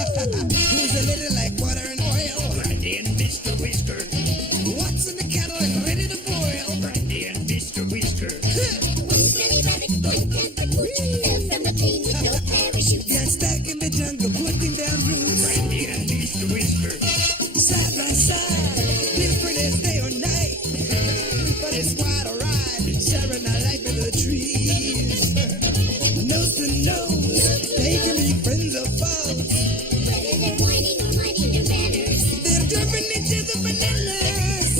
Who's a little like butter and oil? Brandy and Mr. Whiskers. What's in the kettle and ready to boil? Brandy and Mr. Whiskers. Silly rabbit, boink and pooch, fell from the tree with no parachute. Got stuck in the jungle, putting down roots. Brandy and Mr. Whiskers. Side by side, different as day or night. But it's quite a ride, sharing our life in the trees. Nose to nose, they can be friends or foes. Whether they're whining or minding their manners, They're driven each other bananas.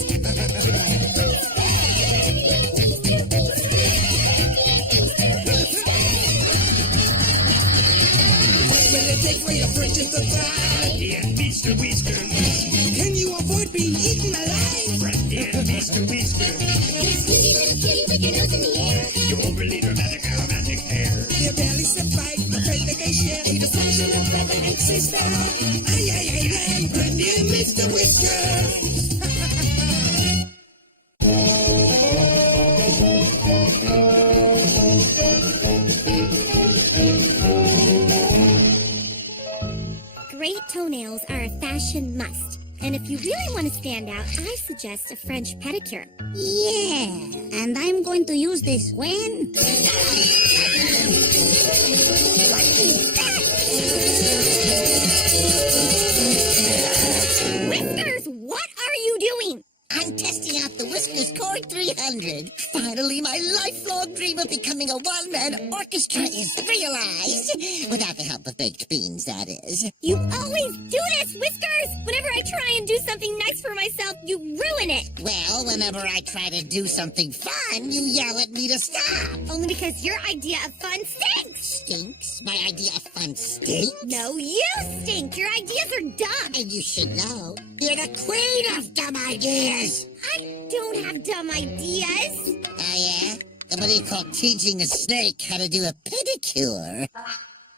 What will it take for your friendship to thrive? Brandy and Mr. Whiskers. Can you avoid being eaten alive? Brandy and Mr. Whiskers. yes, cutie little cutie with your nose in the air. You're really dramatic aromantic pair. Their bellies a fight, afraid they can share. The sunshine of brother and sister. Ay, ay, ay, ay, Brandy and Mr. Whiskers. Great toenails are a fashion must. And if you really want to stand out, I suggest a French pedicure. Yeah, and I'm going to use this when? Whiskers, what are you doing? I'm testing out the Whiskers Core 300. Finally, my lifelong dream of becoming a one-man orchestra is realized. Without the help of baked beans, that is. You always do this, Whiskers! Whenever I try and do something nice for myself, you ruin it. Well, whenever I try to do something fun, you yell at me to stop. Only because your idea of fun stinks. Stinks? My idea of fun stinks? No, you stink. Your ideas are dumb. And you should know, you're the queen of dumb ideas. I don't have dumb ideas. Oh, yeah? Then what do you call teaching a snake how to do a pedicure?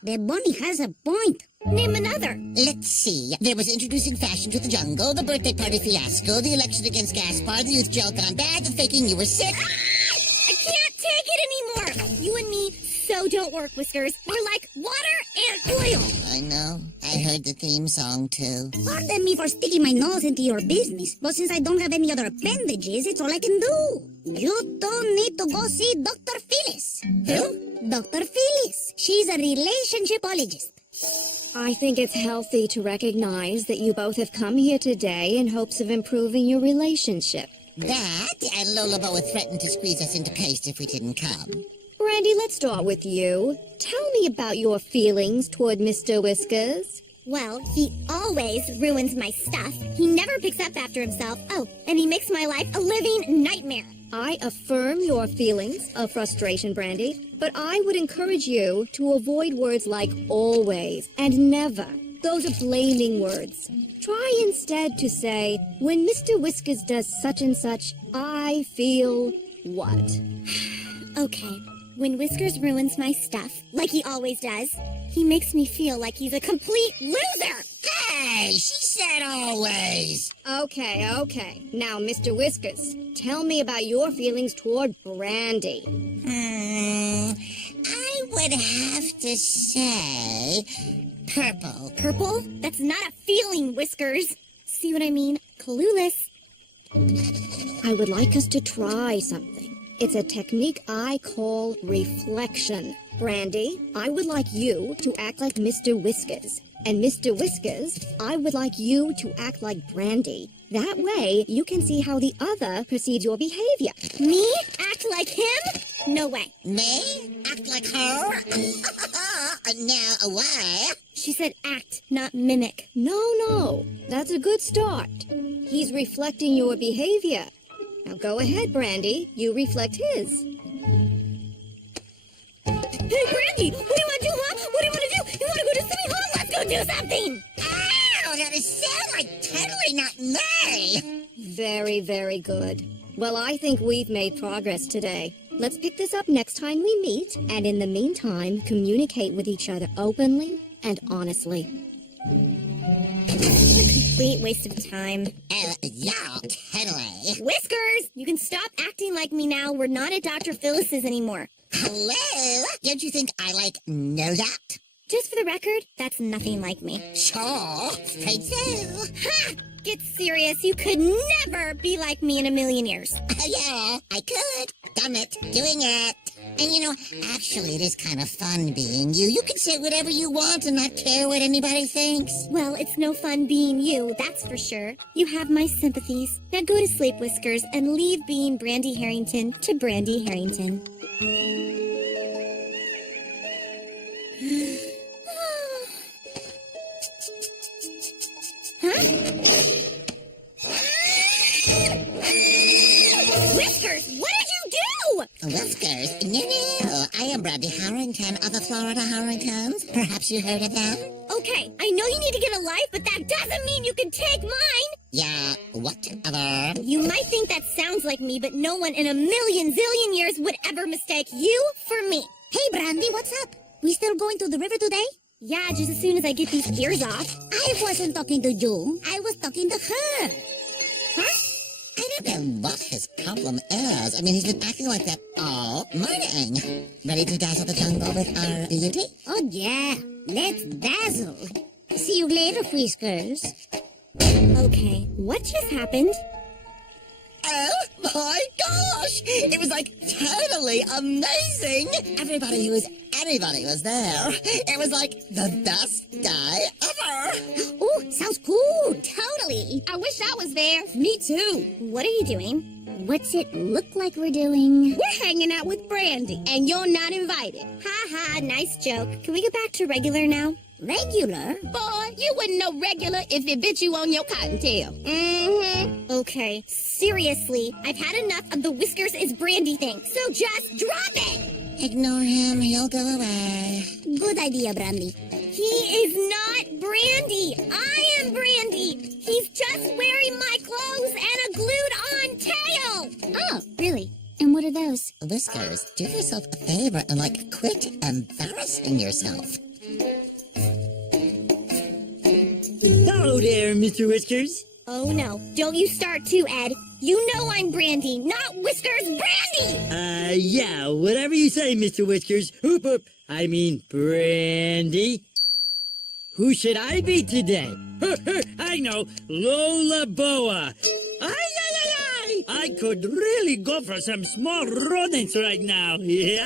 The bunny has a point. Name another. Let's see. There was introducing fashion to the jungle, the birthday party fiasco, the election against Gaspar, the youth jail gone bad, the faking you were sick. I can't take it anymore. You and me so don't work, Whiskers. We're like water and oil. I know. I heard the theme song, too. Pardon me for sticking my nose into your business, but since I don't have any other appendages, it's all I can do. You don't need to go see Dr. Phyllis. Who? Dr. Phyllis. She's a relationshipologist. I think it's healthy to recognize that you both have come here today in hopes of improving your relationship. That, and Lolabo would threaten to squeeze us into paste if we didn't come. Brandy, let's start with you. Tell me about your feelings toward Mr. Whiskers. Well, he always ruins my stuff. He never picks up after himself. Oh, and he makes my life a living nightmare. I affirm your feelings of frustration, Brandy, but I would encourage you to avoid words like always and never. Those are blaming words. Try instead to say, when Mr. Whiskers does such and such, I feel what? Okay, when Whiskers ruins my stuff, like he always does, he makes me feel like he's a complete loser. Hey, she said always. Okay. Now, Mr. Whiskers, tell me about your feelings toward Brandy. I would have to say purple. Purple? That's not a feeling, Whiskers. See what I mean? Clueless. I would like us to try something. It's a technique I call reflection. Brandy, I would like you to act like Mr. Whiskers. And Mr. Whiskers, I would like you to act like Brandy. That way, you can see how the other perceives your behavior. Me? Act like him? No way. Me? Act like her? Now, why? She said act, not mimic. No. That's a good start. He's reflecting your behavior. Now go ahead, Brandy. You reflect his. Hey, Brandy, what do you want to do, huh? What do you want to do? You want to go to City Hall? Let's go do something. Ow, that sounds like totally not me. Very, very good. Well, I think we've made progress today. Let's pick this up next time we meet, and in the meantime, communicate with each other openly and honestly. Complete waste of time. Yeah, totally. Whiskers, you can stop acting like me now. We're not at Dr. Phyllis's anymore. Hello? Don't you think I, know that? Just for the record, that's nothing like me. Sure, afraid so. Ha! Get serious. You could never be like me in a million years. Yeah, I could. Done it. Doing it. And you know, actually, it is kind of fun being you. You can say whatever you want and not care what anybody thinks. Well, it's no fun being you, that's for sure. You have my sympathies. Now go to sleep, Whiskers, and leave being Brandy Harrington to Brandy Harrington. Huh? Whiskers, what did you do? Whiskers? No. I am Brandy Harrington of the Florida Harringtons. Perhaps you heard of them? Okay, I know you need to get a life, but that doesn't mean you can take mine. Yeah, whatever. You might think that sounds like me, but no one in a million zillion years would ever mistake you for me. Hey, Brandy, what's up? We still going to the river today? Yeah, just as soon as I get these ears off. I wasn't talking to you. I was talking to her. Huh? I don't know what his problem is. I mean, he's been acting like that all morning. Ready to dazzle the jungle with our beauty? Oh, yeah. Let's dazzle. See you later, Whiskers. Okay, what just happened? Oh my gosh! It was like totally amazing! Everybody who was anybody was there. It was like the best day ever! Oh, sounds cool. Totally. I wish I was there. Me too. What are you doing? What's it look like we're doing? We're hanging out with Brandy, and you're not invited. Ha ha, nice joke. Can we get back to regular now? Regular? Boy, you wouldn't know regular if it bit you on your cottontail. Mm-hmm. Okay, seriously, I've had enough of the Whiskers is Brandy thing, so just drop it! Ignore him, he'll go away. Good idea, Brandy. He is not Brandy! I am Brandy! He's just wearing my clothes and a glued-on tail! Oh, really? And what are those? Whiskers, do yourself a favor and, quit embarrassing yourself. Hello there, Mr. Whiskers. Oh no, don't you start too, Ed. You know I'm Brandy, not Whiskers Brandy! Yeah, whatever you say, Mr. Whiskers. Hoop hoop. I mean, Brandy. Who should I be today? I know, Lola Boa. Ay, ay, ay, ay. I could really go for some small rodents right now. Okay,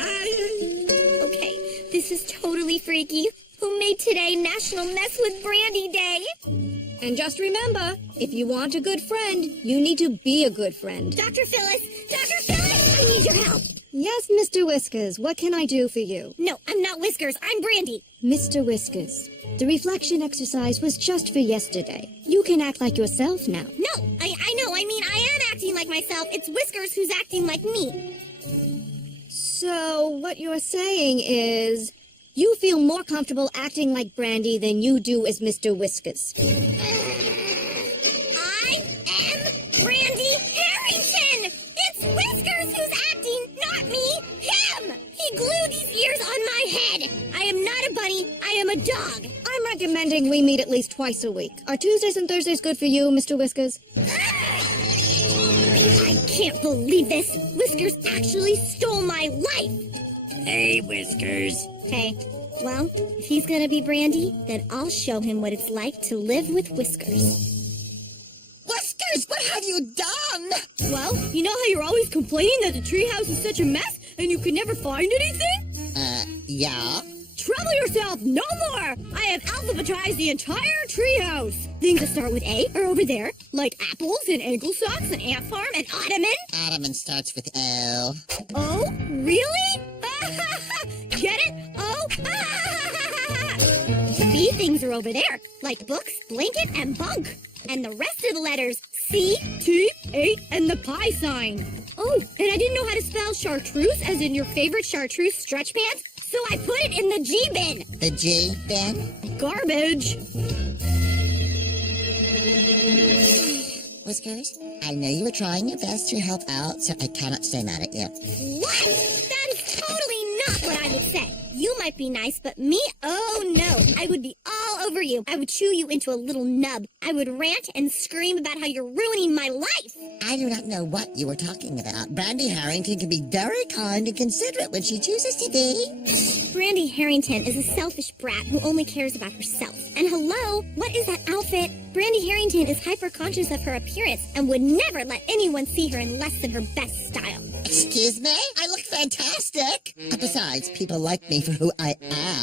this is totally freaky. Who made today National Mess with Brandy Day? And just remember, if you want a good friend, you need to be a good friend. Dr. Phyllis! Dr. Phyllis! I need your help! Yes, Mr. Whiskers, what can I do for you? No, I'm not Whiskers. I'm Brandy. Mr. Whiskers, the reflection exercise was just for yesterday. You can act like yourself now. No, I know. I mean, I am acting like myself. It's Whiskers who's acting like me. So, what you're saying is, you feel more comfortable acting like Brandy than you do as Mr. Whiskers. I am Brandy Harrington! It's Whiskers who's acting, not me! Him! He glued these ears on my head! I am not a bunny, I am a dog! I'm recommending we meet at least twice a week. Are Tuesdays and Thursdays good for you, Mr. Whiskers? I can't believe this! Whiskers actually stole my life! Hey, Whiskers. Okay, well, if he's gonna be Brandy, then I'll show him what it's like to live with Whiskers. Whiskers, what have you done? Well, you know how you're always complaining that the treehouse is such a mess and you can never find anything? Yeah? Trouble yourself no more! I have alphabetized the entire treehouse. Things that start with A are over there, like apples and ankle socks and ant farm and ottoman. Ottoman starts with O. Oh, really? Get it? Oh, B things are over there, like books, blanket, and bunk. And the rest of the letters, C, T, 8, and the pi sign. Oh, and I didn't know how to spell chartreuse, as in your favorite chartreuse stretch pants, so I put it in the G bin. The G bin? garbage. Whiskers, I know you were trying your best to help out, so I cannot stay mad at you. What? That is totally not what I would say. You might be nice, but me? Oh no. I would be all over you. I would chew you into a little nub. I would rant and scream about how you're ruining my life. I do not know what you were talking about. Brandy Harrington can be very kind and considerate when she chooses to be. Brandy Harrington is a selfish brat who only cares about herself. And hello, what is that outfit? Brandy Harrington is hyper-conscious of her appearance and would never let anyone see her in less than her best style. Excuse me? I look fantastic. Besides, people like me for who I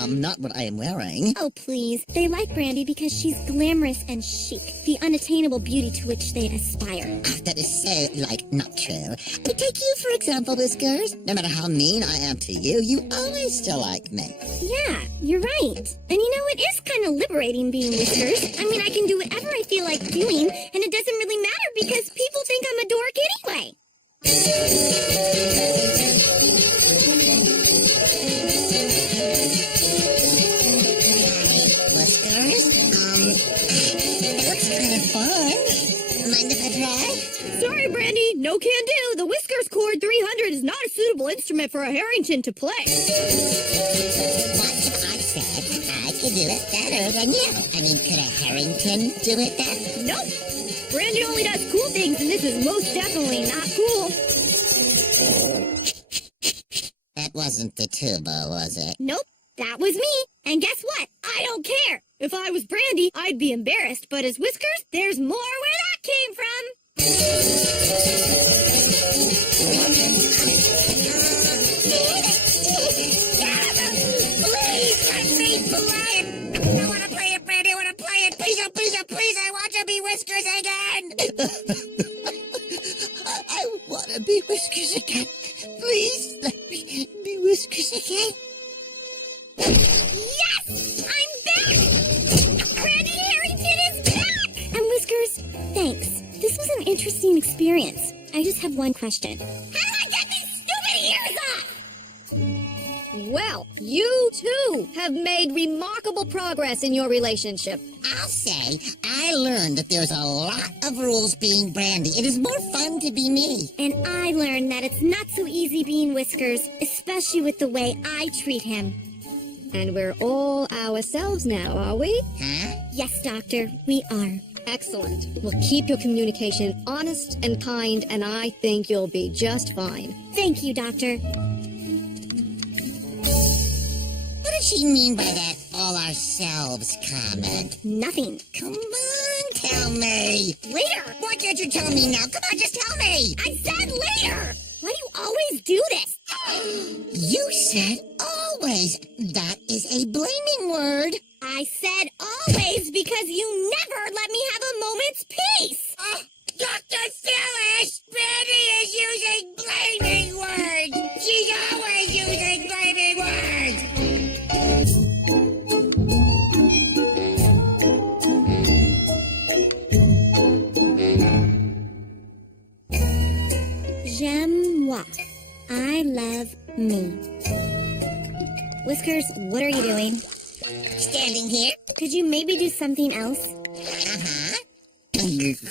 am, not what I am wearing. Oh, please. They like Brandy because she's glamorous and chic, the unattainable beauty to which they aspire. That is so, not true. But take you, for example, Whiskers. No matter how mean I am to you, you always still like me. Yeah, you're right. And you know, it is kind of liberating being Whiskers. I mean, I can do whatever I feel like doing, and it doesn't really matter because people think I'm a dork anyway. Whiskers, it looks kind of fun. Mind if I try? Sorry, Brandy, no can do. The Whiskers Chord 300 is not a suitable instrument for a Harrington to play. What if I said I could do it better than you? I mean, could a Harrington do it then? Nope. Brandy only does cool things, and this is most definitely not cool. That wasn't the tuba, was it? Nope, that was me. And guess what? I don't care. If I was Brandy, I'd be embarrassed, but as Whiskers, there's more where that came from. Please, let me play it. I want to play it, Brandy. I want to play it. Please, oh, please, oh, please. I want to be Whiskers again. I want to be Whiskers again. Please, let me be Whiskers again. Yes! I'm back! Brandy Harrington is back! And Whiskers, thanks. This was an interesting experience. I just have one question. How do I get these stupid ears off? Well, you too have made remarkable progress in your relationship. I'll say, I learned that there's a lot of rules being Brandy. It is more fun to be me. And I learned that it's not so easy being Whiskers, especially with the way I treat him. And we're all ourselves now, are we? Huh? Yes, Doctor, we are. Excellent. We'll keep your communication honest and kind, and I think you'll be just fine. Thank you, Doctor. What did she mean by that all ourselves comment? Nothing. Come on, tell me. Later! Why can't you tell me now? Come on, just tell me. I said later! Why do you always do this? You said always. That is a blaming word. I said always because you never let me have a moment's peace! Dr. Phyllis! Brandy is using blaming words! She's always using blaming words! J'aime moi. I love me. Whiskers, what are you doing? Standing here. Could you maybe do something else? Whiskers,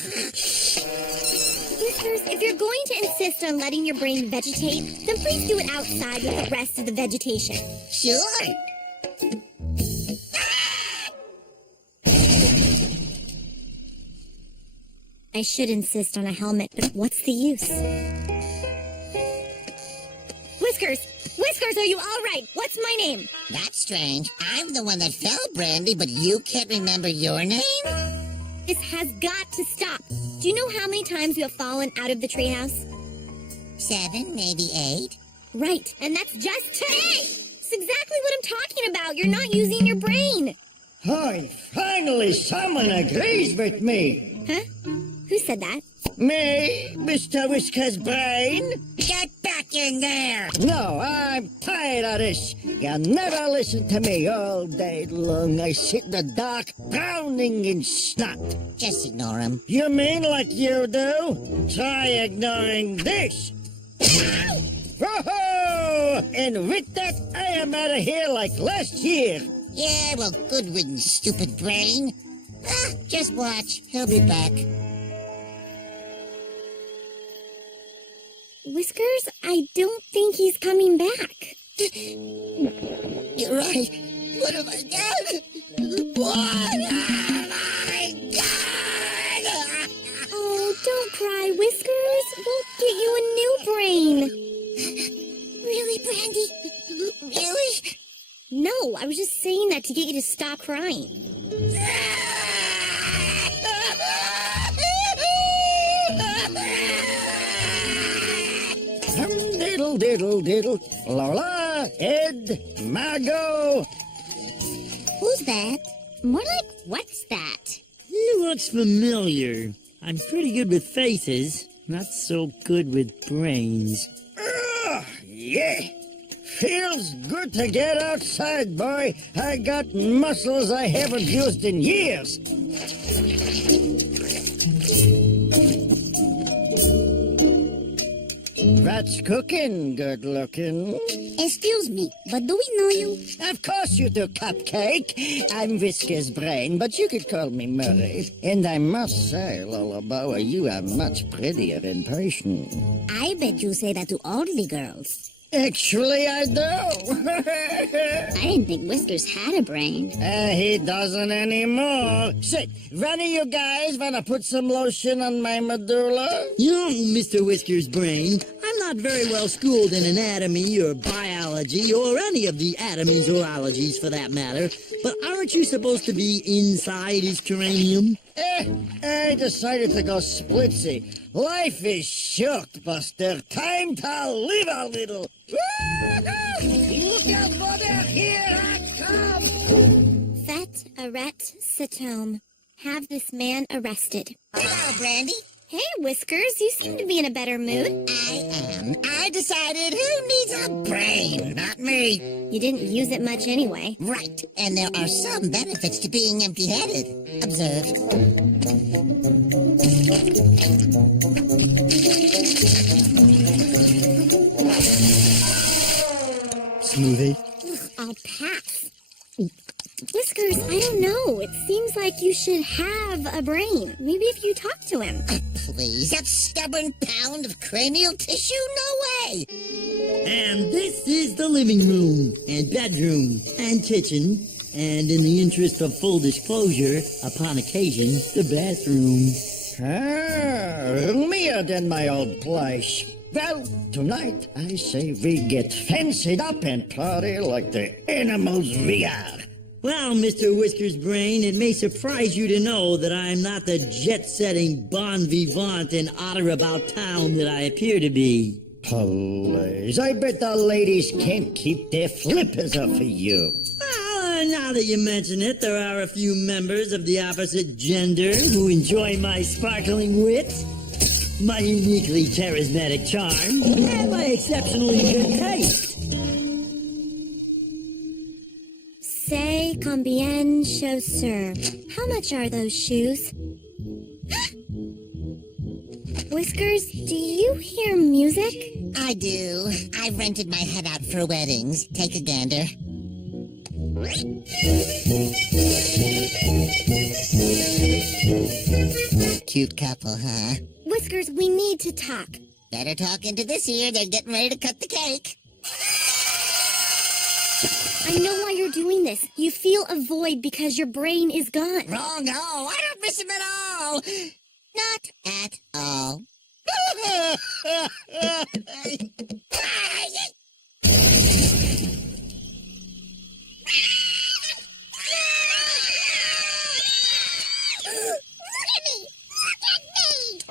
if you're going to insist on letting your brain vegetate, then please do it outside with the rest of the vegetation. Sure. I should insist on a helmet, but what's the use? Whiskers! Whiskers, are you all right? What's my name? That's strange. I'm the one that fell, Brandy, but you can't remember your name? This has got to stop. Do you know how many times you have fallen out of the treehouse? 7, maybe 8. Right, and that's just today! It's exactly what I'm talking about. You're not using your brain. Hi, finally someone agrees with me. Huh? Who said that? Me, Mr. Whiskers Brain? Get back in there! No, I'm tired of this. You never listen to me all day long. I sit in the dark, drowning in snot. Just ignore him. You mean like you do? Try ignoring this. Whoa! And with that, I am out of here like last year. Yeah, well, good riddance, stupid brain. Just watch. He'll be back. Whiskers, I don't think he's coming back. You're right. What have I done? Why? crying. Diddle, diddle, diddle. Lola, Ed, Margot. Who's that? More like, what's that? He looks familiar. I'm pretty good with faces, not so good with brains. Yeah. Feels good to get outside, boy. I got muscles I haven't used in years. That's cooking, good looking. Excuse me, but do we know you? Of course you do, Cupcake. I'm Whiskers' brain, but you could call me Murray. And I must say, Lullaboa, you are much prettier in person. I bet you say that to all the girls. Actually, I do. I didn't think Whiskers had a brain. He doesn't anymore. Say, one of you guys wanna put some lotion on my medulla? You know, Mr. Whiskers' brain, I'm not very well schooled in anatomy or biology or any of the atomies or ologies for that matter, but aren't you supposed to be inside his cranium? I decided to go splitsy. Life is shook, Buster. Time to live a little. Look out, brother! Here I come! Fet arret Satome. Have this man arrested. Hello, Brandy. Hey, Whiskers, you seem to be in a better mood. I am. I decided who needs a brain? Not me. You didn't use it much anyway. Right, and there are some benefits to being empty-headed. Observe. Smoothie? I'll pass. Whiskers, I don't know. It seems like you should have a brain. Maybe if you talk to him. Please, that stubborn pound of cranial tissue? No way! And this is the living room, and bedroom, and kitchen, and in the interest of full disclosure, upon occasion, the bathroom. Roomier than my old place. Well, tonight I say we get fancied up and party like the animals we are. Well, Mr. Whiskers' brain, it may surprise you to know that I'm not the jet-setting bon vivant and otter-about-town that I appear to be. Please, I bet the ladies can't keep their flippers off of you. Well, now that you mention it, there are a few members of the opposite gender who enjoy my sparkling wit, my uniquely charismatic charm, and my exceptionally good taste. Say combien chaussures. How much are those shoes? Whiskers, do you hear music? I do. I've rented my head out for weddings. Take a gander. Cute couple, huh? Whiskers, we need to talk. Better talk into this ear. They're getting ready to cut the cake. I know why you're doing this. You feel a void because your brain is gone. Wrong. Oh, I don't miss him at all. Not at all.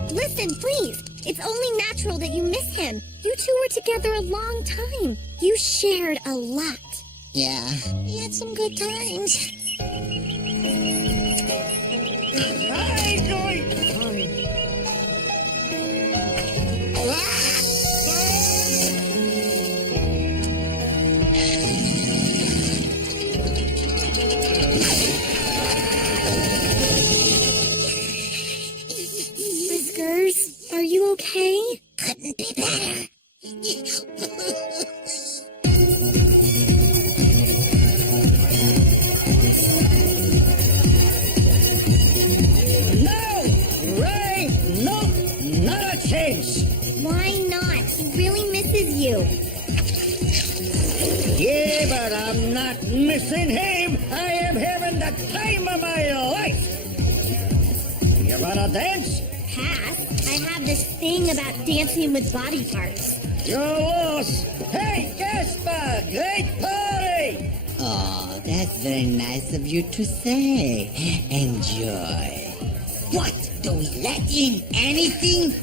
Listen, please. It's only natural that you miss him. You two were together a long time. You shared a lot. Yeah, we had some good times. Whiskers, are you okay? Couldn't be better. Why not? He really misses you. Yeah, but I'm not missing him. I am having the time of my life. You wanna dance? Pass. I have this thing about dancing with body parts. You're lost. Hey, Gaspar, great party. Oh, that's very nice of you to say. Enjoy. What? Do we let in anything?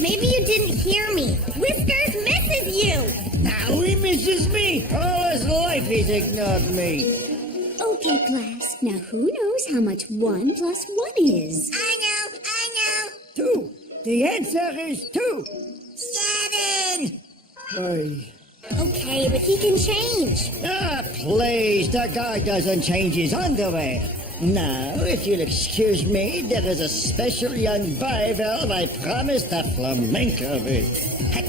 Maybe you didn't hear me. Whiskers misses you. Now he misses me. All his life he's ignored me. Okay, class. Now who knows how much 1 plus 1 is? I know. 2. The answer is 2. 7. Oy. Okay, but he can change. Ah, please, the guy doesn't change his underwear. Now, if you'll excuse me, there is a special young bivalve I promised a flamenco with. I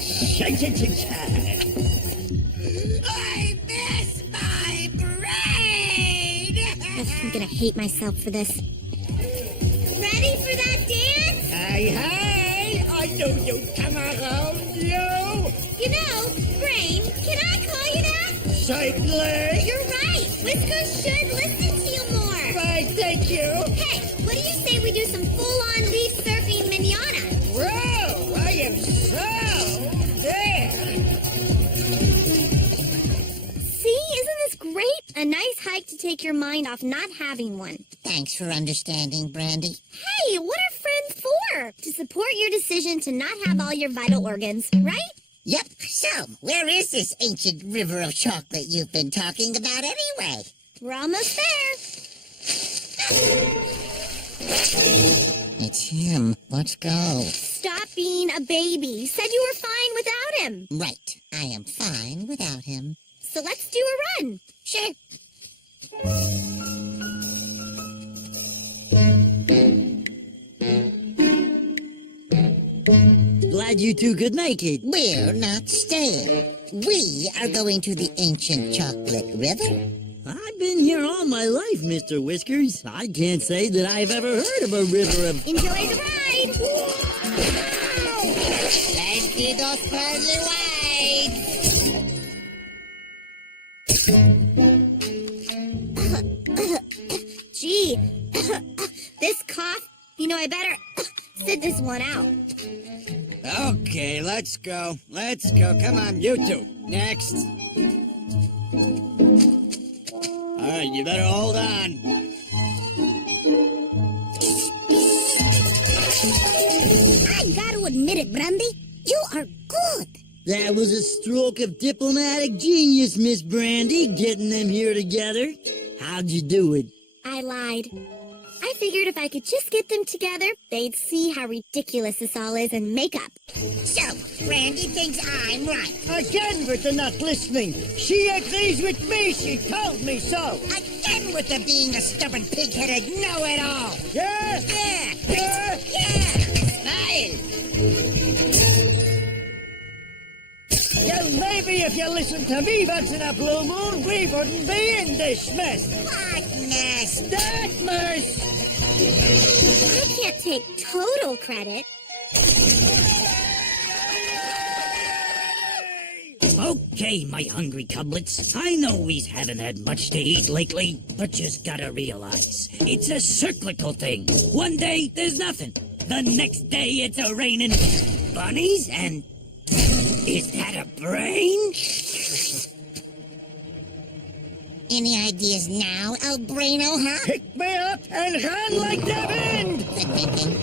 miss my brain! I'm gonna hate myself for this. Ready for that dance? Hey, I knew you'd come around, you! You know, Brain, can I call you that? Certainly! You're right. Whiskers should listen to you more. Right, thank you! Hey, what do you say we do some full-on leaf surfing manana? Bro, I am so there! See, isn't this great? A nice hike to take your mind off not having one. Thanks for understanding, Brandy. Hey, what are friends for? To support your decision to not have all your vital organs, right? Yep. So, where is this ancient river of chocolate you've been talking about anyway? We're almost there. It's him. Let's go. Stop being a baby. You said you were fine without him. Right. I am fine without him. So let's do a run. Sure. Glad you two could make it. We're not staying. We are going to the ancient chocolate river. I've been here all my life, Mr. Whiskers. I can't say that I've ever heard of a river of... Enjoy the ride. Let's see those pearly whites. Gee, this cough, you know, I better sit this one out. Okay, let's go. Let's go. Come on, you two. Next. All right, you better hold on. I gotta admit it, Brandy. You are good. That was a stroke of diplomatic genius, Miss Brandy, getting them here together. How'd you do it? I lied. I figured if I could just get them together, they'd see how ridiculous this all is and make up. So, Brandy thinks I'm right. Again with the not listening. She agrees with me. She told me so. Again with the being a stubborn pig-headed know-it-all. Yeah? Yeah! Yeah? Yeah! Smile! Well, maybe if you listened to me once in a blue moon, we wouldn't be in this mess. What mess? That mess! I can't take total credit. Okay, my hungry cublets. I know we haven't had much to eat lately, but just gotta realize it's a cyclical thing. One day there's nothing. The next day it's a raining bunnies and... Is that a brain? Any ideas now, El Braino, huh? Pick me up and run like the wind! Good thinking.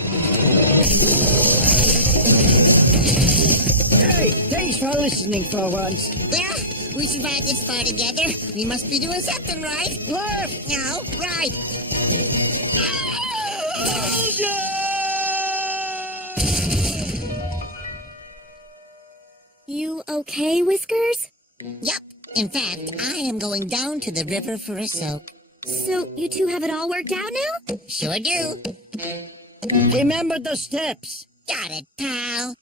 Hey, thanks for listening for once. Well, we survived this far together. We must be doing something right. Left! No, right. You okay, Whiskers? Yup. In fact, I am going down to the river for a soak. So you two have it all worked out now? Sure do. Remember the steps. Got it, pal.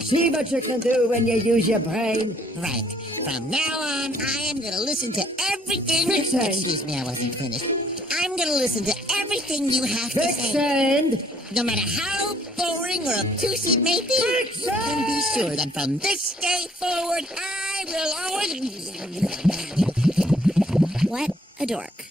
See what you can do when you use your brain. Right. From now on, I am going to listen to everything... Quicksand. Excuse me, I wasn't finished. I'm going to listen to everything you have to say. Quicksand! No matter how boring or obtuse it may be, you can be sure that from this day forward, I will always... What a dork.